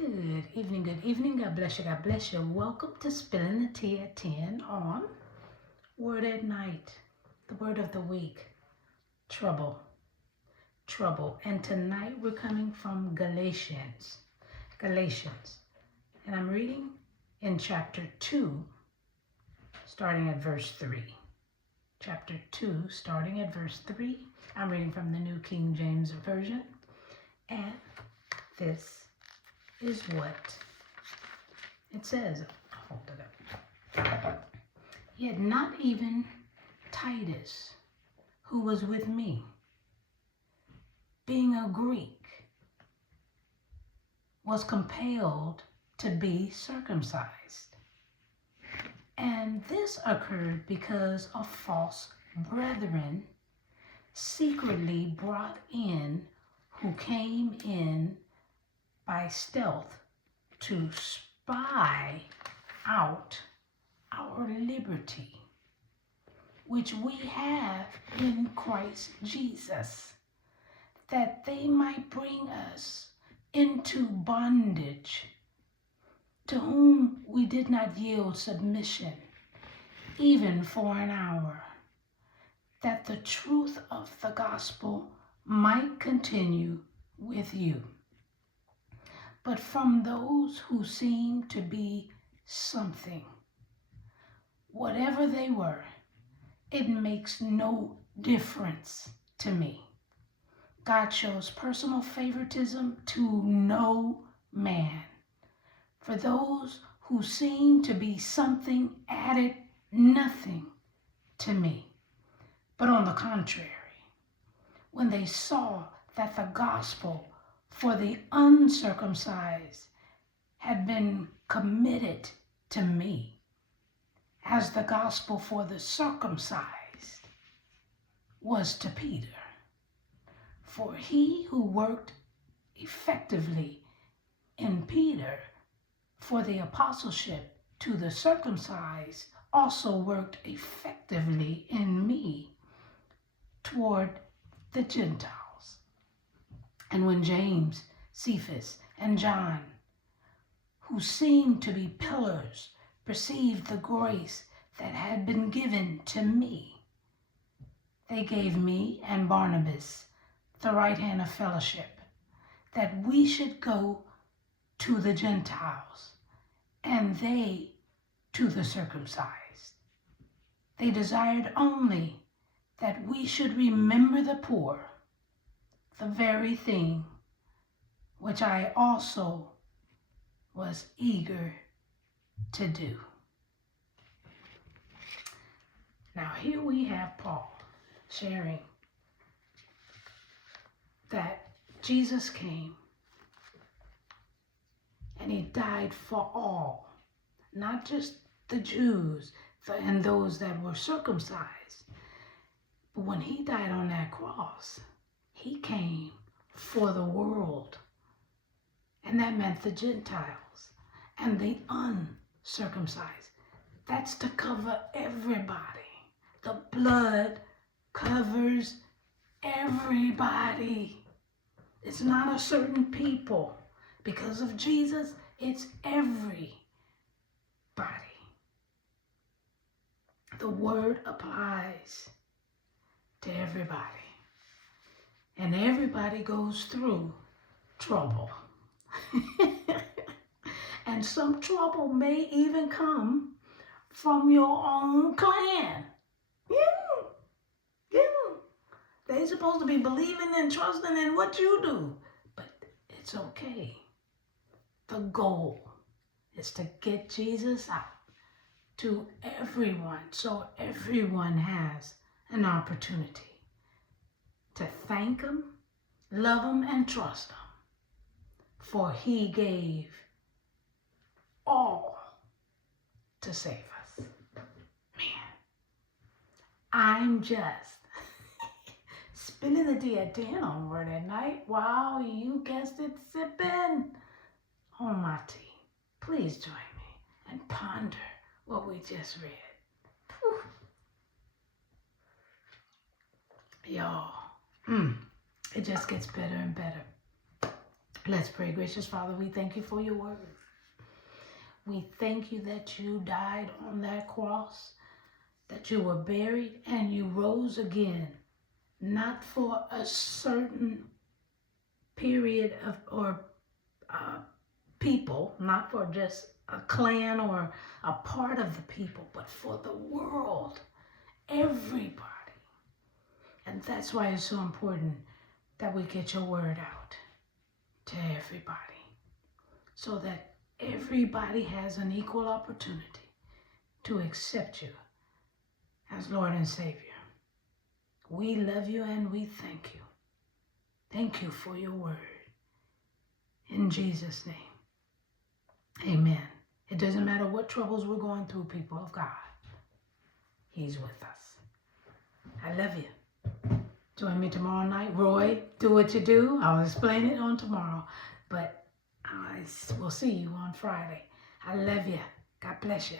Good evening, good evening. God bless you, God bless you. Welcome to Spilling the Tea at 10 on Word at Night. The word of the week, trouble. Trouble. And tonight we're coming from Galatians. And I'm reading in chapter 2, starting at verse 3. Chapter 2, starting at verse 3. I'm reading from the New King James Version. And this is what it says. Hold it up. Yet not even Titus, who was with me, being a Greek, was compelled to be circumcised. And this occurred because of false brethren secretly brought in, who came in by stealth to spy out our liberty, which we have in Christ Jesus, that they might bring us into bondage, to whom we did not yield submission, even for an hour, that the truth of the gospel might continue with you. But from those who seem to be something, whatever they were, it makes no difference to me. God shows personal favoritism to no man. For those who seem to be something added nothing to me. But on the contrary, when they saw that the gospel for the uncircumcised had been committed to me, as the gospel for the circumcised was to Peter. For he who worked effectively in Peter for the apostleship to the circumcised also worked effectively in me toward the Gentiles. And when James, Cephas, and John, who seemed to be pillars, perceived the grace that had been given to me, they gave me and Barnabas the right hand of fellowship, that we should go to the Gentiles, and they to the circumcised. They desired only that we should remember the poor, the very thing which I also was eager to do. Now here we have Paul sharing that Jesus came and he died for all, not just the Jews and those that were circumcised. But when he died on that cross, he came for the world. And that meant the Gentiles and the uncircumcised. That's to cover everybody. The blood covers everybody. It's not a certain people. Because of Jesus, it's everybody. The word applies to everybody. And everybody goes through trouble. And some trouble may even come from your own clan. They're supposed to be believing and trusting in what you do. But it's okay. The goal is to get Jesus out to everyone, so everyone has an opportunity to thank him, love him, and trust him. For he gave all to save us. Man, I'm just spilling the tea at 10 on Word at Night. Wow, you guessed it, sipping on my tea. Please join me and ponder what we just read. Whew. Y'all, it just gets better and better. Let's pray. Gracious Father, we thank you for your word. We thank you that you died on that cross, that you were buried and you rose again, not for a certain period of or people, not for just a clan or a part of the people, but for the world, everybody. And that's why it's so important that we get your word out to everybody, so that everybody has an equal opportunity to accept you as Lord and Savior. We love you and we thank you. Thank you for your word. In Jesus' name, amen. It doesn't matter what troubles we're going through, people of God. He's with us. I love you. Join me tomorrow night. Roy, do what you do. I'll explain it on tomorrow. But I will see you on Friday. I love you. God bless you.